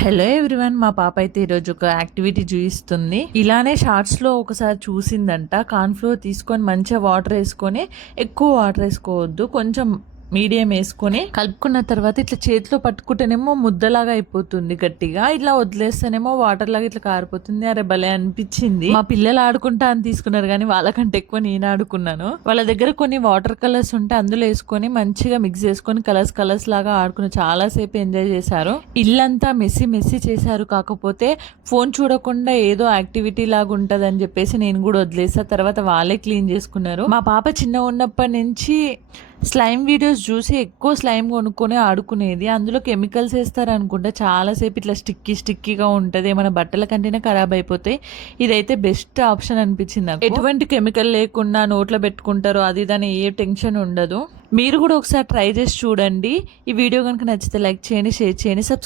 Hello everyone మా పాప అయితే ఈరోజు ఒక యాక్టివిటీ చూపిస్తుంది ఇలానే షార్ట్స్లో ఒకసారి చూసిందంట. కార్న్ఫ్లోర్ తీసుకొని మంచిగా వాటర్ వేసుకొని ఎక్కువ వాటర్ వేసుకోవద్దు. కొంచెం మీడియం వేసుకొని కలుపుకున్న తర్వాత ఇట్లా చేతిలో పట్టుకుంటేనేమో ముద్దలాగా అయిపోతుంది గట్టిగా. ఇట్లా వదిలేస్తేనేమో వాటర్ లాగా ఇట్లా కారిపోతుంది. అరే భలే అనిపించింది. మా పిల్లలు ఆడుకుంటా అని తీసుకున్నారు కానీ వాళ్ళకంటే ఎక్కువ నేను ఆడుకున్నాను. వాళ్ళ దగ్గర కొన్ని వాటర్ కలర్స్ ఉంటే అందులో వేసుకొని మంచిగా మిక్స్ చేసుకొని కలర్స్ కలర్స్ లాగా ఆడుకుని చాలా సేపు ఎంజాయ్ చేశారు. ఇల్లంతా మెస్సి మెస్సి చేశారు. కాకపోతే ఫోన్ చూడకుండా ఏదో యాక్టివిటీ లాగా ఉంటుంది అని చెప్పేసి నేను కూడా వదిలేసా. తర్వాత వాళ్ళే క్లీన్ చేసుకున్నారు. మా పాప చిన్న ఉన్నప్పటి నుంచి స్లైమ్ వీడియోస్ చూసి ఎక్కువ స్లైమ్ కొనుక్కొని ఆడుకునేది. అందులో కెమికల్స్ వేస్తారు అనుకుంటా చాలాసేపు ఇట్లా స్టిక్కీ స్టిక్కీగా ఉంటుంది. ఏమైనా బట్టల కంటేనే ఖరాబ్ అయిపోతాయి. ఇదైతే బెస్ట్ ఆప్షన్ అనిపించింది నాకు. ఎటువంటి కెమికల్ లేకుండా నోట్లో పెట్టుకుంటారో అది దాని ఏ టెన్షన్ ఉండదు. మీరు కూడా ఒకసారి ట్రై చేసి చూడండి. ఈ వీడియో కనుక నచ్చితే లైక్ చేయండి షేర్ చేయండి సబ్స్క్రైబ్